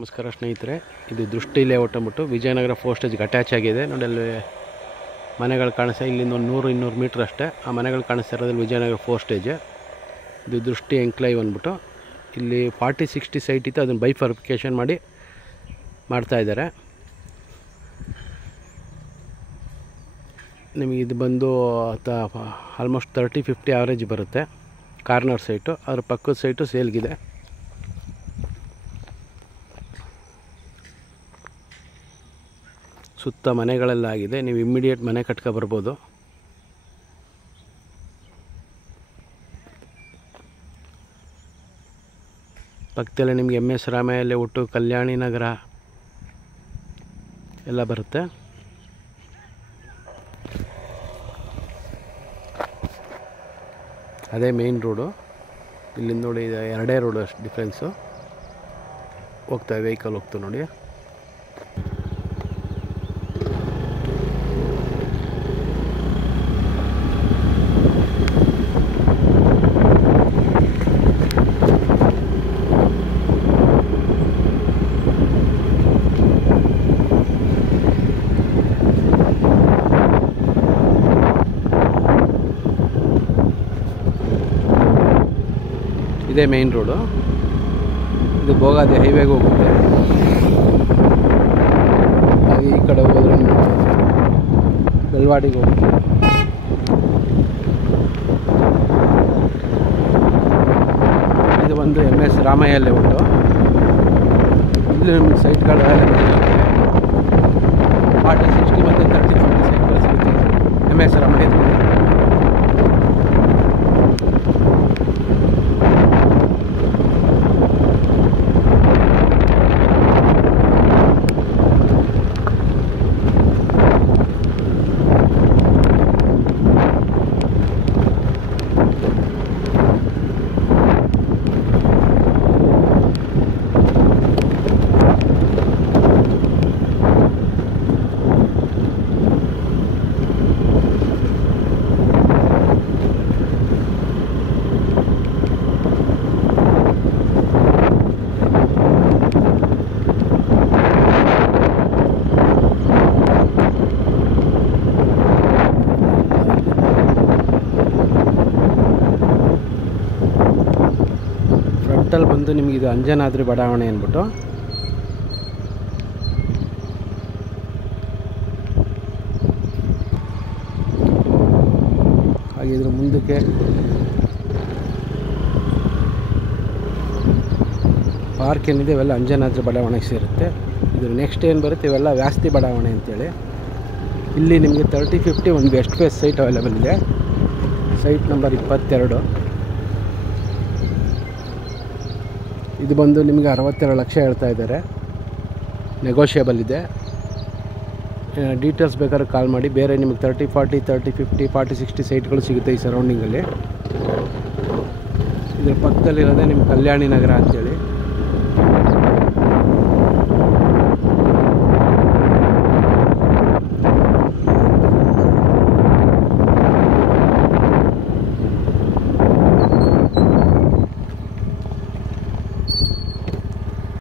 ನಮಸ್ಕಾರ ಸ್ನೇಹಿತರೆ, ಇದು ದೃಷ್ಟಿ ಲೇಔಟ್ ಅಂದ್ಬಿಟ್ಟು ವಿಜಯನಗರ ಫೋಸ್ಟೇಜ್ಗೆ ಅಟ್ಯಾಚ್ ಆಗಿದೆ. ನೋಡಿ ಅಲ್ಲಿ ಮನೆಗಳು ಕಾಣಿಸ್ತಾ, ಇಲ್ಲಿಂದ ಒಂದು 100-200 ಮೀಟ್ರ್ ಅಷ್ಟೇ ಆ ಮನೆಗಳು ಕಾಣಿಸ್ತಾ ಇರೋದು ವಿಜಯನಗರ ಫೋಸ್ಟೇಜ್. ಇದು ದೃಷ್ಟಿ ಎಂಕ್ಲೈವ್ ಅಂದ್ಬಿಟ್ಟು ಇಲ್ಲಿ 40-60 ಸೈಟ್ ಇತ್ತು, ಅದನ್ನು ಬೈಫರ್ಫಿಕೇಷನ್ ಮಾಡಿ ಮಾಡ್ತಾಯಿದ್ದಾರೆ. ನಿಮಗೆ ಇದು ಬಂದು ಆಲ್ಮೋಸ್ಟ್ 30-50 ಆವ್ರೇಜ್ ಬರುತ್ತೆ. ಕಾರ್ನರ್ ಸೈಟು, ಅದ್ರ ಪಕ್ಕದ ಸೈಟು ಸೇಲ್ಗಿದೆ. ಸುತ್ತ ಮನೆಗಳೆಲ್ಲ ಆಗಿದೆ, ನೀವು ಇಮ್ಮಿಡಿಯೇಟ್ ಮನೆ ಕಟ್ಕೊ ಬರ್ಬೋದು. ಪಕ್ಕದಲ್ಲೇ ನಿಮಗೆ MS ರಾಮಯ್ಯ ಲೇಔಟು, ಕಲ್ಯಾಣಿ ನಗರ ಎಲ್ಲ ಬರುತ್ತೆ. ಅದೇ ಮೇನ್ ರೋಡು. ಇಲ್ಲಿಂದ ನೋಡಿ, ಎರಡೇ ರೋಡು ಅಷ್ಟು ಡಿಫ್ರೆನ್ಸು. ಹೋಗ್ತಾವೆ ವೆಹಿಕಲ್ ಹೋಗ್ತವೆ ನೋಡಿ. ಇದೇ ಮೇನ್ ರೋಡು. ಇದು ಭೋಗಾದಿ ಹೈವೇಗೆ ಹೋಗುತ್ತೆ. ಹಾಗೆ ಈ ಕಡೆ ಹೋದರೆ ಬೆಳವಾಡಿಗೆ ಹೋಗುತ್ತೆ. ಇದು ಒಂದು MS ರಾಮಯ್ಯ ಲೇಔಟು. ಇಲ್ಲಿ ನಿಮಗೆ ಸೈಟ್ಗಳು ಅವೈಲೇಬಲ್ ಇರುತ್ತೆ. 40-60 ಮತ್ತು 30-40 ಸೈಟ್ಗಳು ಸಿಗುತ್ತೆ MS ರಾಮಯ್ಯದಲ್ಲಿ. ಫ್ರಂಟಲ್ಲಿ ಬಂದು ನಿಮಗೆ ಇದು ಅಂಜನಾದ್ರಿ ಬಡಾವಣೆ ಅಂದ್ಬಿಟ್ಟು. ಹಾಗೆ ಇದ್ರ ಮುಂದಕ್ಕೆ ಪಾರ್ಕ್ ಏನಿದೆ ಇವೆಲ್ಲ ಅಂಜನಾದ್ರಿ ಬಡಾವಣೆಗೆ ಸೇರುತ್ತೆ. ಇದ್ರ ನೆಕ್ಸ್ಟ್ ಏನು ಬರುತ್ತೆ ಇವೆಲ್ಲ ವ್ಯಾಸ್ತಿ ಬಡಾವಣೆ ಅಂತೇಳಿ. ಇಲ್ಲಿ ನಿಮಗೆ 30-50 ಒಂದು ವೆಸ್ಟ್ ಫೇಸ್ ಸೈಟ್ ಅವೈಲೇಬಲ್ ಇದೆ. Site number 22. ಇದು ಬಂದು ನಿಮಗೆ 62 ಲಕ್ಷ ಹೇಳ್ತಾ ಇದ್ದಾರೆ. ನೆಗೋಷಿಯಬಲ್ ಇದೆ. ಡೀಟೇಲ್ಸ್ ಬೇಕಾದ್ರೆ ಕಾಲ್ ಮಾಡಿ. ಬೇರೆ ನಿಮಗೆ 30-40, 30-50, 40-60 ಸೈಟ್ಗಳು ಸಿಗುತ್ತೆ ಈ ಸರೌಂಡಿಂಗಲ್ಲಿ. ಇದ್ರ ಪಕ್ಕದಲ್ಲಿರೋದೇ ನಿಮ್ಮ ಕಲ್ಯಾಣಿ ನಗರ ಅಂತೇಳಿ.